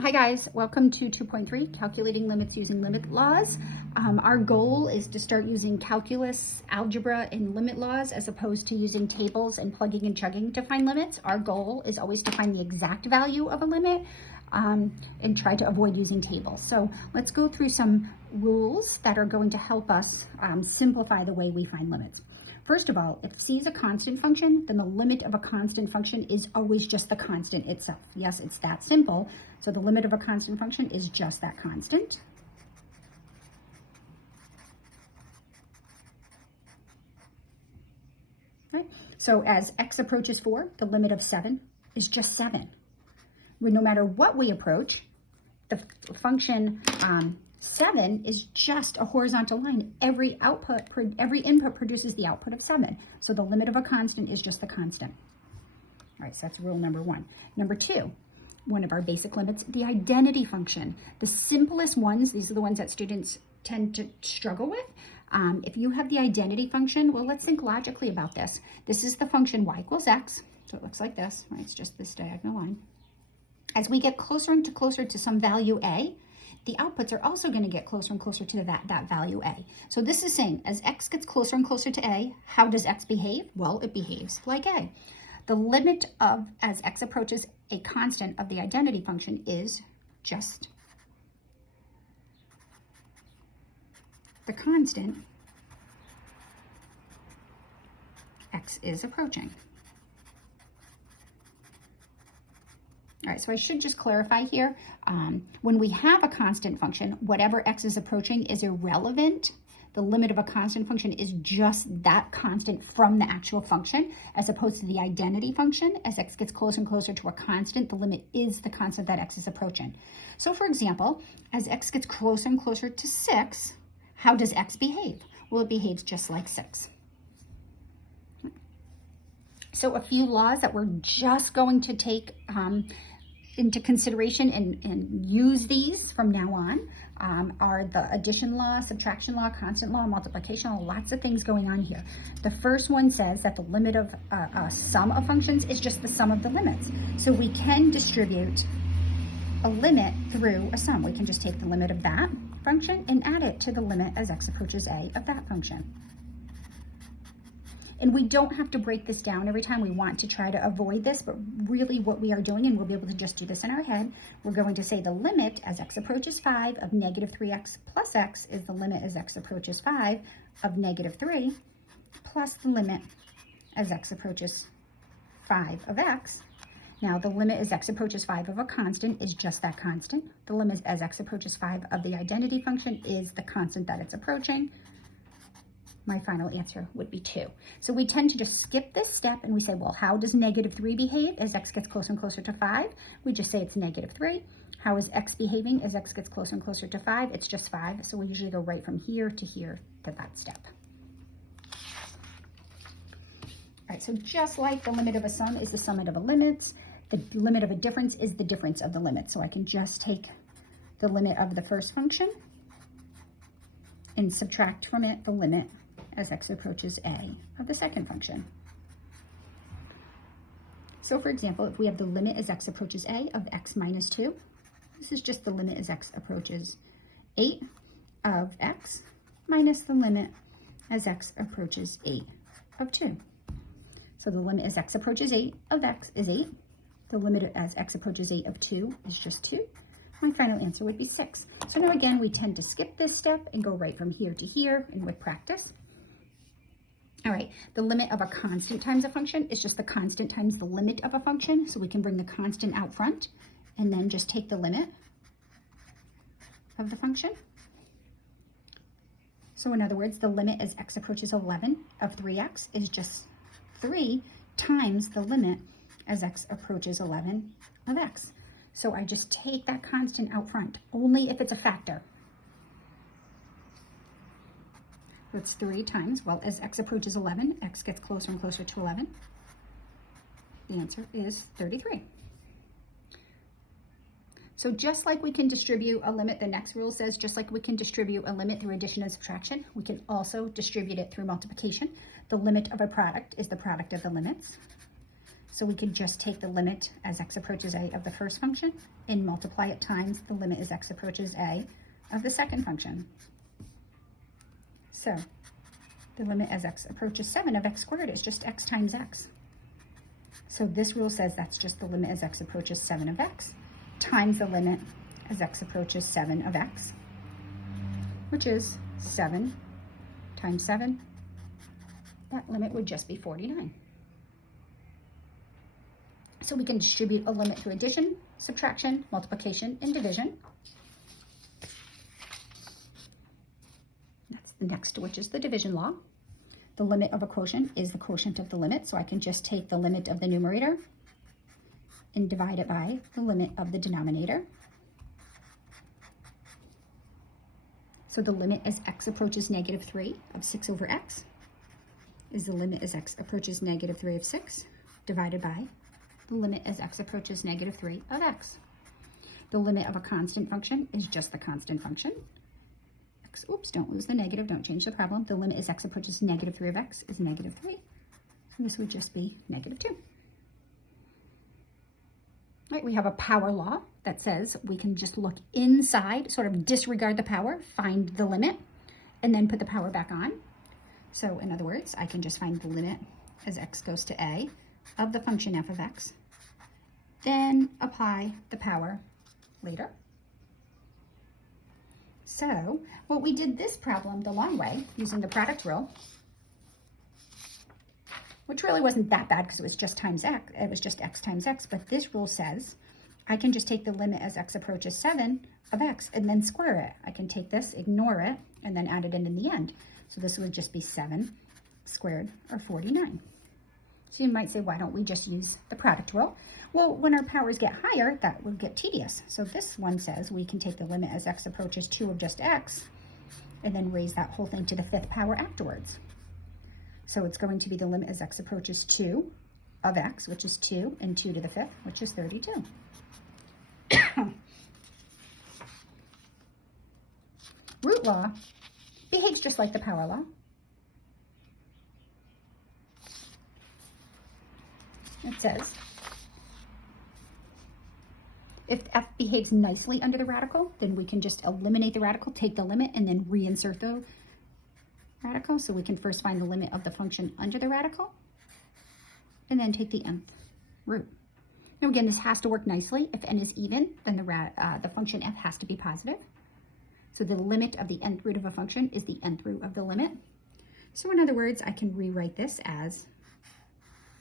Hi guys, welcome to 2.3, calculating limits using limit laws. Our goal is to start using calculus, algebra, and limit laws as opposed to using tables and plugging and chugging to find limits. Our goal is always to find the exact value of a limit and try to avoid using tables. So let's go through some rules that are going to help us simplify the way we find limits. First of all, if C is a constant function, then the limit of a constant function is always just the constant itself. Yes, it's that simple. So the limit of a constant function is just that constant. Right? So as x approaches 4, the limit of 7 is just 7. No matter what we approach, the function 7 is just a horizontal line. Every input produces the output of 7. So the limit of a constant is just the constant. All right, so that's rule number 1. Number 2, one of our basic limits, the identity function. The simplest ones, these are the ones that students tend to struggle with. If you have the identity function, well, let's think logically about this. This is the function y equals x, so it looks like this, right? It's just this diagonal line. As we get closer and closer to some value a, the outputs are also going to get closer and closer to that value a. So this is saying as x gets closer and closer to a, how does x behave? Well, it behaves like a. The limit of, as x approaches a constant of the identity function is just the constant x is approaching. All right, so I should just clarify here. When we have a constant function, whatever x is approaching is irrelevant. The limit of a constant function is just that constant from the actual function, as opposed to the identity function. As x gets closer and closer to a constant, the limit is the constant that x is approaching. So for example, as x gets closer and closer to 6, how does x behave? Well, it behaves just like 6. So a few laws that we're just going to take into consideration and use these from now on are the addition law, subtraction law, constant law, multiplication law, lots of things going on here. The first one says that the limit of a sum of functions is just the sum of the limits. So we can distribute a limit through a sum. We can just take the limit of that function and add it to the limit as x approaches a of that function. And we don't have to break this down every time. We want to try to avoid this, but really what we are doing, and we'll be able to just do this in our head, we're going to say the limit as x approaches 5 of negative 3x plus x is the limit as x approaches 5 of negative 3 plus the limit as x approaches 5 of x. Now the limit as x approaches 5 of a constant is just that constant. The limit as x approaches 5 of the identity function is the constant that it's approaching. My final answer would be 2. So we tend to just skip this step and we say, well, how does negative 3 behave as x gets closer and closer to 5? We just say it's negative 3. How is x behaving as x gets closer and closer to 5? It's just 5. So we usually go right from here to that step. All right, so just like the limit of a sum is the sum of a limit, the limit of a difference is the difference of the limit. So I can just take the limit of the first function and subtract from it the limit as x approaches a of the second function. So for example, if we have the limit as x approaches a of x minus 2, this is just the limit as x approaches 8 of x minus the limit as x approaches 8 of 2. So the limit as x approaches 8 of x is 8. The limit as x approaches 8 of 2 is just 2. My final answer would be 6. So now again, we tend to skip this step and go right from here to here, and with practice. All right, the limit of a constant times a function is just the constant times the limit of a function. So we can bring the constant out front and then just take the limit of the function. So in other words, the limit as x approaches 11 of 3x is just 3 times the limit as x approaches 11 of x. So I just take that constant out front, only if it's a factor. That's 3 times, well, as x approaches 11, x gets closer and closer to 11. The answer is 33. So just like we can distribute a limit, the next rule says, just like we can distribute a limit through addition and subtraction, we can also distribute it through multiplication. The limit of a product is the product of the limits. So we can just take the limit as x approaches a of the first function and multiply it times the limit as x approaches a of the second function. So the limit as x approaches 7 of x squared is just x times x. So this rule says that's just the limit as x approaches 7 of x times the limit as x approaches 7 of x, which is 7 times 7. That limit would just be 49. So we can distribute a limit through addition, subtraction, multiplication, and division. That's the next, which is the division law. The limit of a quotient is the quotient of the limit, so I can just take the limit of the numerator and divide it by the limit of the denominator. So the limit as x approaches negative 3 of 6 over x is the limit as x approaches negative 3 of 6 divided by the limit as x approaches negative 3 of x. The limit of a constant function is just the constant function. X, oops, don't lose the negative, don't change the problem. The limit as x approaches negative 3 of x is negative 3. So this would just be negative 2. Right, we have a power law that says we can just look inside, sort of disregard the power, find the limit, and then put the power back on. So in other words, I can just find the limit as x goes to a of the function f of x, then apply the power later. So what we did this problem the long way using the product rule, which really wasn't that bad because it was just times x, it was just x times x, but this rule says I can just take the limit as x approaches 7 of x and then square it. I can take this, ignore it, and then add it in the end. So this would just be 7 squared, or 49. So you might say, why don't we just use the product rule? Well, when our powers get higher, that would get tedious. So this one says we can take the limit as x approaches 2 of just x and then raise that whole thing to the 5th power afterwards. So it's going to be the limit as x approaches 2 of x, which is 2, and 2 to the 5th, which is 32. Root law behaves just like the power law. It says, if f behaves nicely under the radical, then we can just eliminate the radical, take the limit, and then reinsert the radical. So we can first find the limit of the function under the radical, and then take the nth root. Now again, this has to work nicely. If n is even, then the function f has to be positive. So the limit of the nth root of a function is the nth root of the limit. So in other words, I can rewrite this as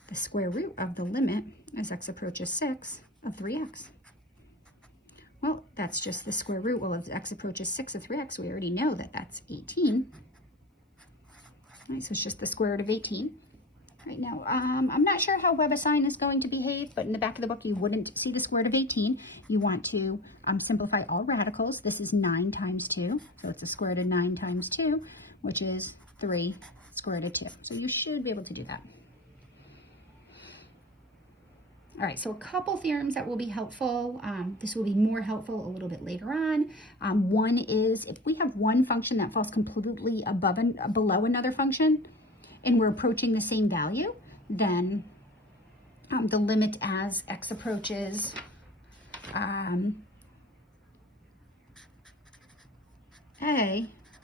the square root of the limit as x approaches 6 of 3x. Well, that's just the square root. Well, if x approaches 6 of 3x, we already know that that's 18. All right, so it's just the square root of 18. Right now, I'm not sure how WebAssign is going to behave, but in the back of the book, you wouldn't see the square root of 18. You want to simplify all radicals. This is 9 times 2, so it's the square root of 9 times 2, which is 3 square root of 2. So you should be able to do that. All right, so a couple theorems that will be helpful. This will be more helpful a little bit later on. One is if we have one function that falls completely below another function, and we're approaching the same value, then the limit as x approaches a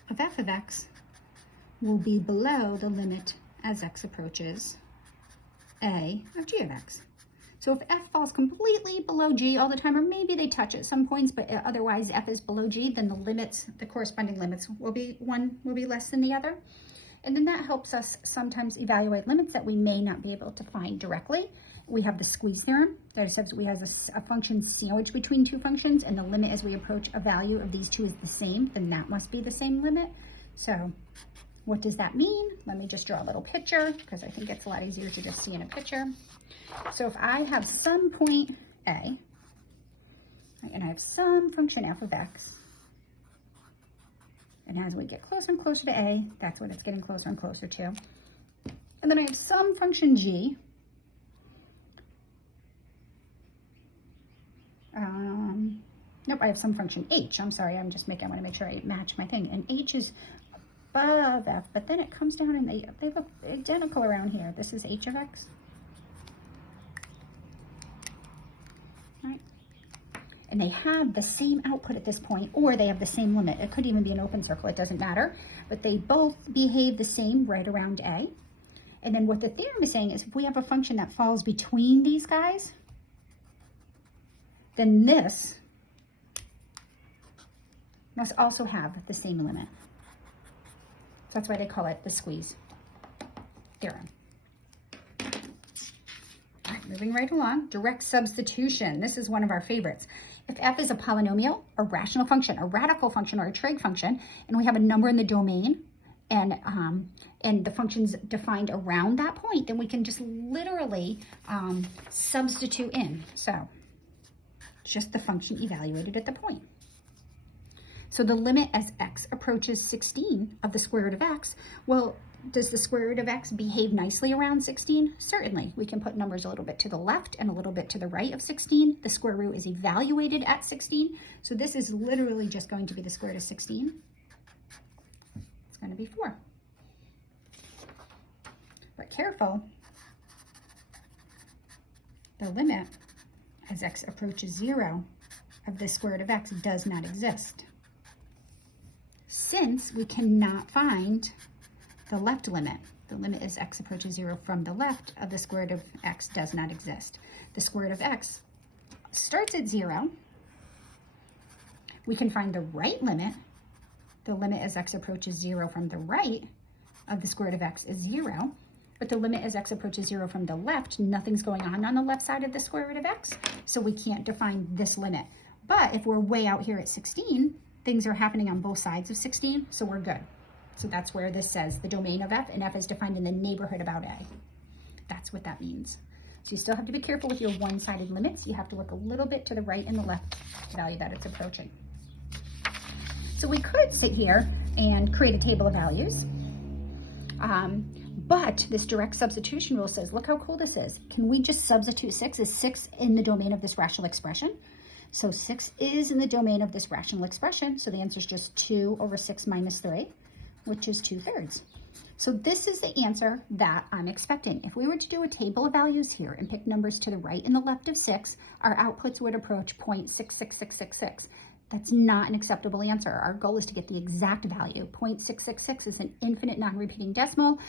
of f of x will be below the limit as x approaches a of g of x. So if f falls completely below g all the time, or maybe they touch at some points, but otherwise f is below g, then the limits, the corresponding limits will be, one will be less than the other. And then that helps us sometimes evaluate limits that we may not be able to find directly. We have the squeeze theorem that says we have a function sandwiched between two functions, and the limit as we approach a value of these two is the same, then that must be the same limit. So what does that mean? Let me just draw a little picture, because I think it's a lot easier to just see in a picture. So if I have some point A, and I have some function f of x, and as we get closer and closer to A, that's what it's getting closer and closer to. And then I have some function g. Nope, I have some function h. I'm sorry, I want to make sure I match my thing. And h is above f, but then it comes down and they look identical around here. This is h of x. and they have the same output at this point, or they have the same limit. It could even be an open circle, it doesn't matter, but they both behave the same right around A. And then what the theorem is saying is if we have a function that falls between these guys, then this must also have the same limit. So that's why they call it the squeeze theorem. All right, moving right along, direct substitution. This is one of our favorites. If f is a polynomial, a rational function, a radical function, or a trig function, and we have a number in the domain, and the function's defined around that point, then we can just literally substitute in. So just the function evaluated at the point. So the limit as x approaches 16 of the square root of x, well, does the square root of x behave nicely around 16? Certainly. We can put numbers a little bit to the left and a little bit to the right of 16. The square root is evaluated at 16. So this is literally just going to be the square root of 16. It's going to be 4. But careful, the limit as x approaches 0 of the square root of x does not exist, since we cannot find the left limit. The limit as x approaches 0 from the left of the square root of x does not exist. The square root of x starts at 0. We can find the right limit. The limit as x approaches 0 from the right of the square root of x is 0. But the limit as x approaches 0 from the left, nothing's going on the left side of the square root of x, so we can't define this limit. But if we're way out here at 16, things are happening on both sides of 16, so we're good. So that's where this says the domain of f, and f is defined in the neighborhood about A. That's what that means. So you still have to be careful with your one-sided limits. You have to look a little bit to the right and the left value that it's approaching. So we could sit here and create a table of values. But this direct substitution rule says, look how cool this is. Can we just substitute 6? Is 6 in the domain of this rational expression? So 6 is in the domain of this rational expression. So the answer is just 2 over 6 minus 3, which is 2/3. So this is the answer that I'm expecting. If we were to do a table of values here and pick numbers to the right and the left of 6, our outputs would approach 0.66666. That's not an acceptable answer. Our goal is to get the exact value. 0.666 is an infinite non-repeating decimal.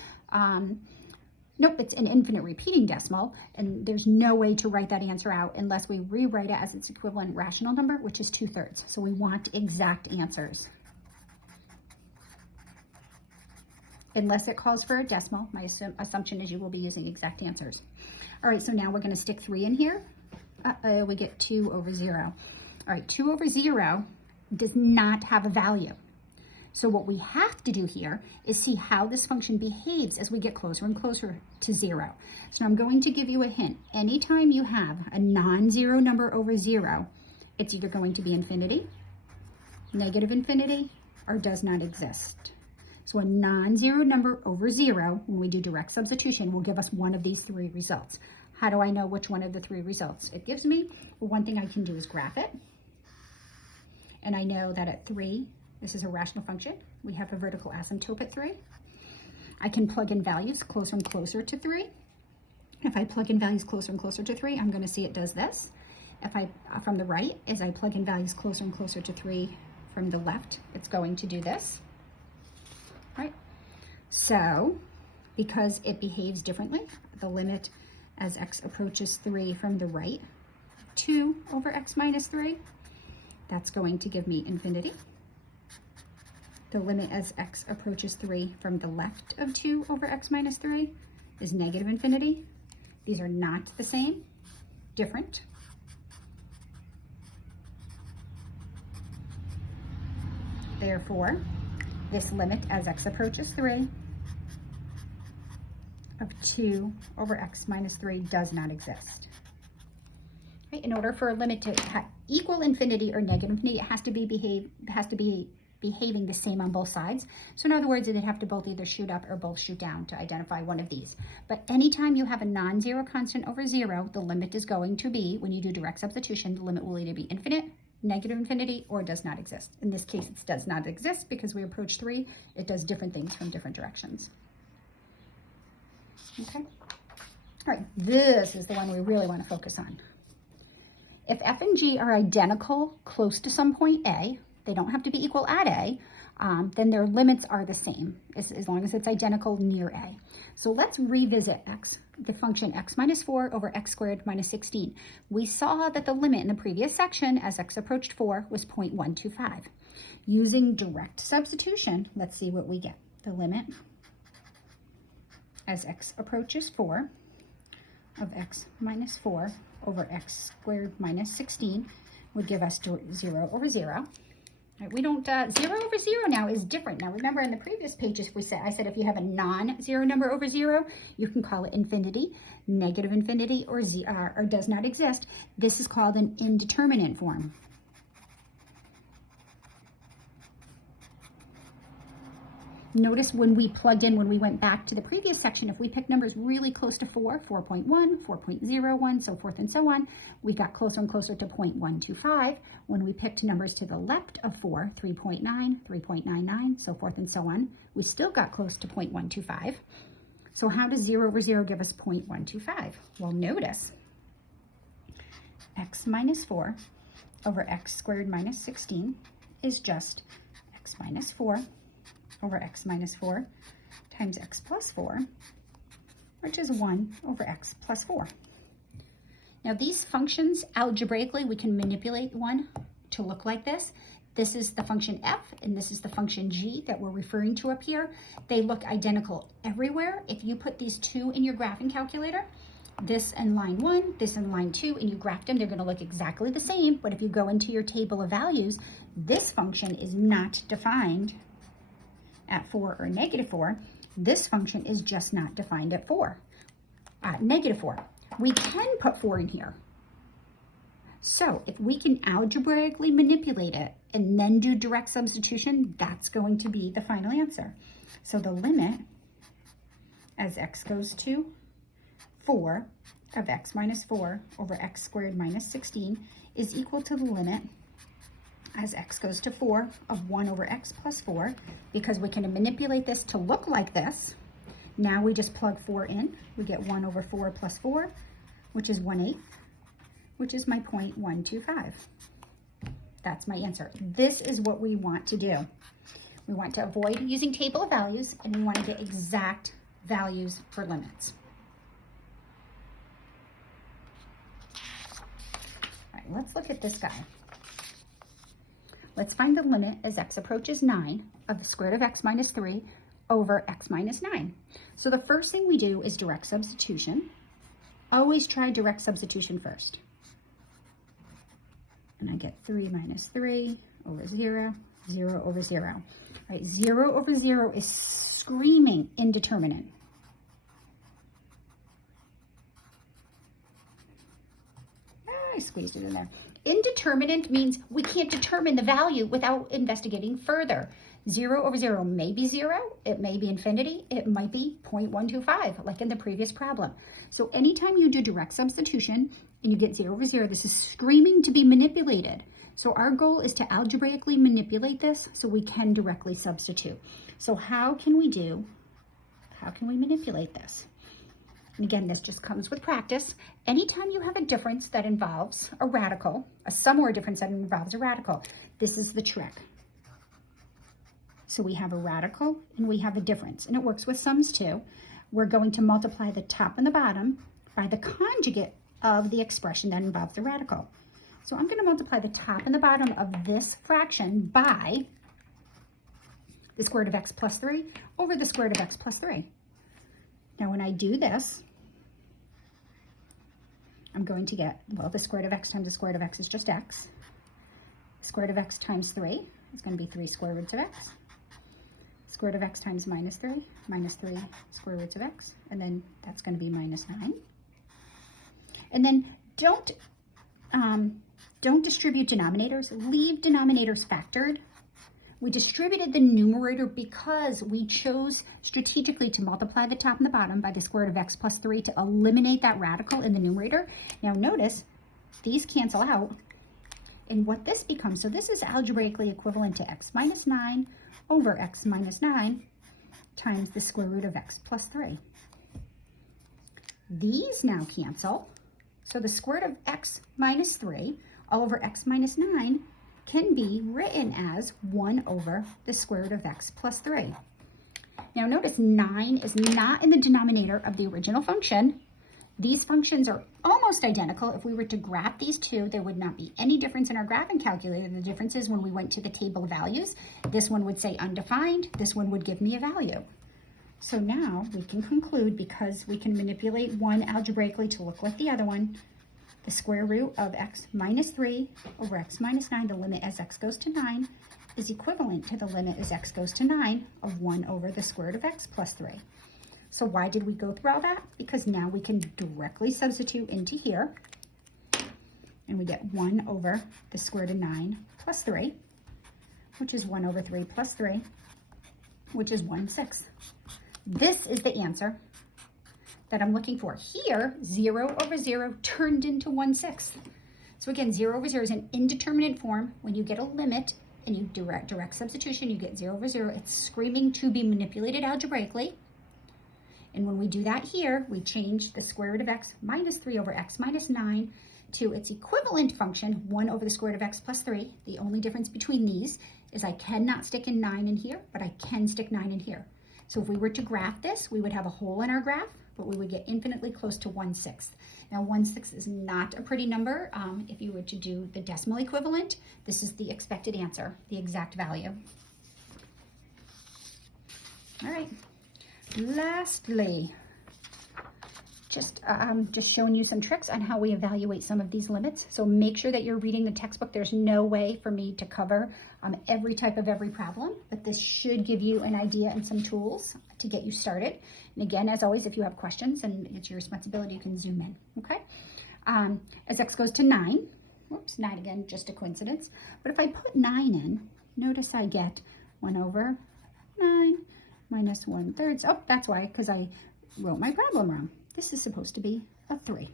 Nope, it's an infinite repeating decimal, and there's no way to write that answer out unless we rewrite it as its equivalent rational number, which is 2/3. So we want exact answers. Unless it calls for a decimal, my assumption is you will be using exact answers. All right, so now we're going to stick 3 in here. We get 2 over 0. All right, 2 over 0 does not have a value. So what we have to do here is see how this function behaves as we get closer and closer to 0. So now I'm going to give you a hint. Anytime you have a non-zero number over 0, it's either going to be infinity, negative infinity, or does not exist. So a non-zero number over 0, when we do direct substitution, will give us one of these 3 results. How do I know which one of the 3 results it gives me? Well, one thing I can do is graph it. And I know that at 3, this is a rational function. We have a vertical asymptote at 3. I can plug in values closer and closer to 3. If I plug in values closer and closer to 3, I'm going to see it does this. If I, from the right, as I plug in values closer and closer to 3 from the left, it's going to do this. Right? So, because it behaves differently, the limit as x approaches 3 from the right, 2 over x minus 3, that's going to give me infinity. The limit as x approaches 3 from the left of 2 over x minus 3 is negative infinity. These are not the same, different. Therefore, this limit as x approaches 3 of 2 over x minus 3 does not exist. Right? In order for a limit to equal infinity or negative infinity, it has to be behaving the same on both sides. So in other words, they'd have to both either shoot up or both shoot down to identify one of these. But anytime you have a non-zero constant over 0, the limit is going to be, when you do direct substitution, the limit will either be infinite, negative infinity, or does not exist. In this case, it does not exist because we approach 3. It does different things from different directions. Okay. All right, this is the one we really want to focus on. If f and g are identical close to some point a, they don't have to be equal at a, then their limits are the same as long as it's identical near a. So let's revisit the function x minus 4 over x squared minus 16. We saw that the limit in the previous section as x approached 4 was 0.125. Using direct substitution, let's see what we get. The limit as x approaches 4 of x minus 4 over x squared minus 16 would give us 0 over 0. Right, we don't, 0 over 0 now is different. Now remember in the previous pages I said if you have a non-zero number over 0, you can call it infinity, negative infinity, or does not exist. This is called an indeterminate form. Notice when we went back to the previous section, if we picked numbers really close to 4, 4.1, 4.01, so forth and so on, we got closer and closer to 0.125. When we picked numbers to the left of 4, 3.9, 3.99, so forth and so on, we still got close to 0.125. So how does 0 over 0 give us 0.125? Well, notice x minus 4 over x squared minus 16 is just x minus 4 over x minus 4 times x plus 4, which is 1 over x plus 4. Now these functions, algebraically, we can manipulate one to look like this. This is the function f, and this is the function g that we're referring to up here. They look identical everywhere. If you put these two in your graphing calculator, this and line 1, this and line 2, and you graph them, they're going to look exactly the same. But if you go into your table of values, this function is not defined at 4 or negative 4. This function is just not defined at negative 4. We can put 4 in here. So if we can algebraically manipulate it and then do direct substitution, that's going to be the final answer. So the limit as x goes to 4 of x minus 4 over x squared minus 16 is equal to the limit as x goes to 4 of 1 over x plus 4, because we can manipulate this to look like this. Now we just plug 4 in. We get 1 over 4 plus 4, which is 1/8, which is my 0.125. That's my answer. This is what we want to do. We want to avoid using table of values, and we want to get exact values for limits. All right, let's look at this guy. Let's find the limit as x approaches 9 of the square root of x minus 3 over x minus 9. So the first thing we do is direct substitution. Always try direct substitution first. And I get 3 minus 3 over 0, 0 over 0. All right, 0 over 0 is screaming indeterminate. I squeezed it in there. Indeterminate means we can't determine the value without investigating further. 0 over 0 may be 0, it may be infinity, it might be 0.125, like in the previous problem. So anytime you do direct substitution and you get 0 over 0, this is screaming to be manipulated. So our goal is to algebraically manipulate this so we can directly substitute. So how can we manipulate this? And again, this just comes with practice. Anytime you have a difference that involves a radical, a sum or a difference that involves a radical, this is the trick. So we have a radical and we have a difference, and it works with sums too. We're going to multiply the top and the bottom by the conjugate of the expression that involves the radical. So I'm going to multiply the top and the bottom of this fraction by the square root of x plus 3 over the square root of x plus 3. Now when I do this, I'm going to get, well, the square root of x times the square root of x is just x. Square root of x times 3 is going to be 3 square roots of x. Square root of x times minus 3 square roots of x. And then that's going to be minus 9. And then don't distribute denominators. Leave denominators factored. We distributed the numerator because we chose strategically to multiply the top and the bottom by the square root of x plus 3 to eliminate that radical in the numerator. Now notice, these cancel out. And what this becomes, so this is algebraically equivalent to x minus 9 over x minus 9 times the square root of x plus 3. These now cancel. So the square root of x minus 3 all over x minus 9 can be written as 1 over the square root of x plus 3. Now notice 9 is not in the denominator of the original function. These functions are almost identical. If we were to graph these two, there would not be any difference in our graphing calculator. The difference is when we went to the table of values, this one would say undefined, this one would give me a value. So now we can conclude, because we can manipulate one algebraically to look like the other one, the square root of x minus 3 over x minus 9, the limit as x goes to 9, is equivalent to the limit as x goes to 9 of 1 over the square root of x plus 3. So why did we go through all that? Because now we can directly substitute into here, and we get 1 over the square root of 9 plus 3, which is 1 over 3 plus 3, which is 1/6. This is the answer that I'm looking for. Here, 0 over 0 turned into 1/6. So again, 0 over 0 is an indeterminate form. When you get a limit and you direct substitution, you get 0 over 0. It's screaming to be manipulated algebraically. And when we do that here, we change the square root of x minus 3 over x minus 9 to its equivalent function, 1 over the square root of x plus 3. The only difference between these is I cannot stick in 9 in here, but I can stick 9 in here. So if we were to graph this, we would have a hole in our graph, but we would get infinitely close to 1/6. Now 1/6 is not a pretty number. If you were to do the decimal equivalent, this is the expected answer, the exact value. All right, lastly, just showing you some tricks on how we evaluate some of these limits. So make sure that you're reading the textbook. There's no way for me to cover every type of every problem, but this should give you an idea and some tools to get you started. And again, as always, if you have questions and it's your responsibility, you can zoom in, okay? As x goes to 9, whoops, 9 again, just a coincidence. But if I put 9 in, notice I get 1 over 9 minus 1/3. Oh, that's why, because I wrote my problem wrong. This is supposed to be a 3.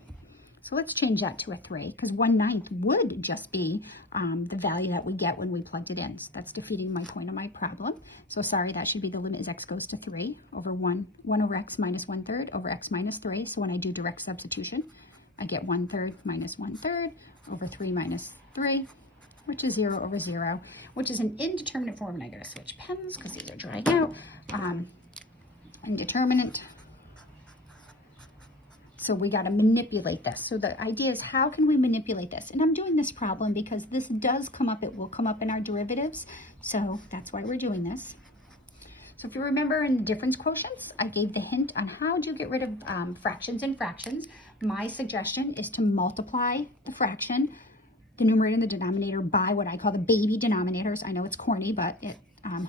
So let's change that to a 3, because 1/9 would just be the value that we get when we plugged it in. So that's defeating my point of my problem. So sorry, that should be the limit as x goes to 3 over 1 over x minus 1/3 over x minus 3. So when I do direct substitution, I get 1/3 minus 1/3 over 3 minus 3, which is 0 over 0, which is an indeterminate form. And I gotta switch pens because these are drying out. Indeterminate. So we got to manipulate this. So the idea is, how can we manipulate this? And I'm doing this problem because this does come up. It will come up in our derivatives. So that's why we're doing this. So if you remember in the difference quotients, I gave the hint on how do you get rid of fractions and fractions. My suggestion is to multiply the fraction, the numerator and the denominator, by what I call the baby denominators. I know it's corny, but it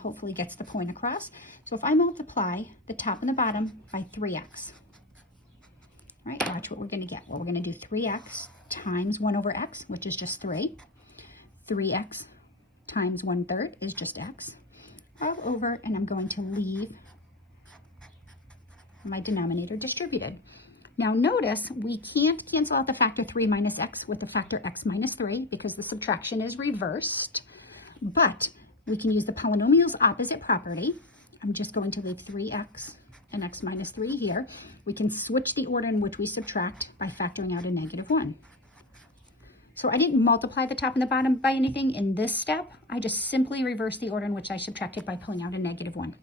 hopefully gets the point across. So if I multiply the top and the bottom by 3x, right, watch what we're going to get. Well, we're going to do 3x times 1 over x, which is just 3. 3x times 1/3 is just x. All over, and I'm going to leave my denominator distributed. Now notice we can't cancel out the factor 3 minus x with the factor x minus 3 because the subtraction is reversed, but we can use the polynomial's opposite property. I'm just going to leave 3x and x minus 3 here. We can switch the order in which we subtract by factoring out a -1. So I didn't multiply the top and the bottom by anything in this step. I just simply reversed the order in which I subtracted by pulling out a -1.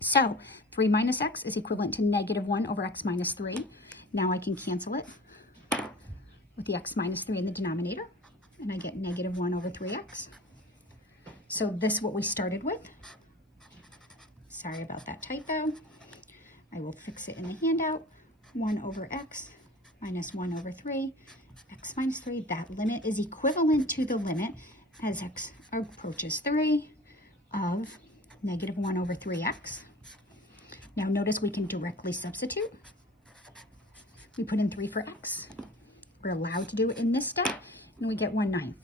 So 3 minus x is equivalent to -1 over x minus 3. Now I can cancel it with the x minus 3 in the denominator, and I get -1 over 3x. So this is what we started with. Sorry about that typo. I will fix it in the handout. 1 over x minus 1 over 3, x minus 3. That limit is equivalent to the limit as x approaches 3 of -1 over 3x. Now notice we can directly substitute. We put in 3 for x. We're allowed to do it in this step, and we get 1/9.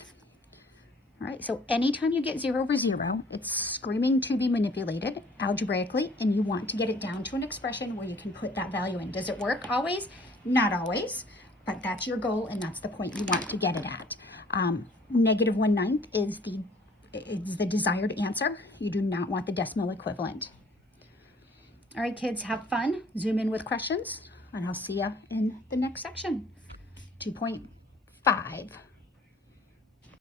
All right, so anytime you get 0 over 0, it's screaming to be manipulated algebraically, and you want to get it down to an expression where you can put that value in. Does it work always? Not always, but that's your goal, and that's the point you want to get it at. -1/9 is the desired answer. You do not want the decimal equivalent. All right, kids, have fun. Zoom in with questions, and I'll see you in the next section. 2.5.